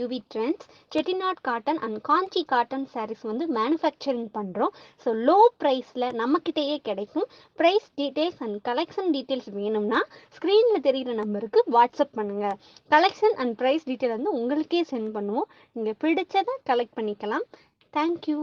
UV Trendz, Chettinad Cotten and Kanchi Cotton sarees வந்து manufacturing பண்றோம். So low priceல நம்மக்கிட்டேயே கிடைக்கும். Price details and collection details வேணும்னா ஸ்க்ரீன்ல தெரியுற நம்பருக்கு வாட்ஸ்அப் பண்ணுங்க. Collection and price detail வந்து உங்களுக்கே சென்ட் பண்ணுவோம். நீங்க பிடிச்சதை கலெக்ட் பண்ணிக்கலாம். Thank you.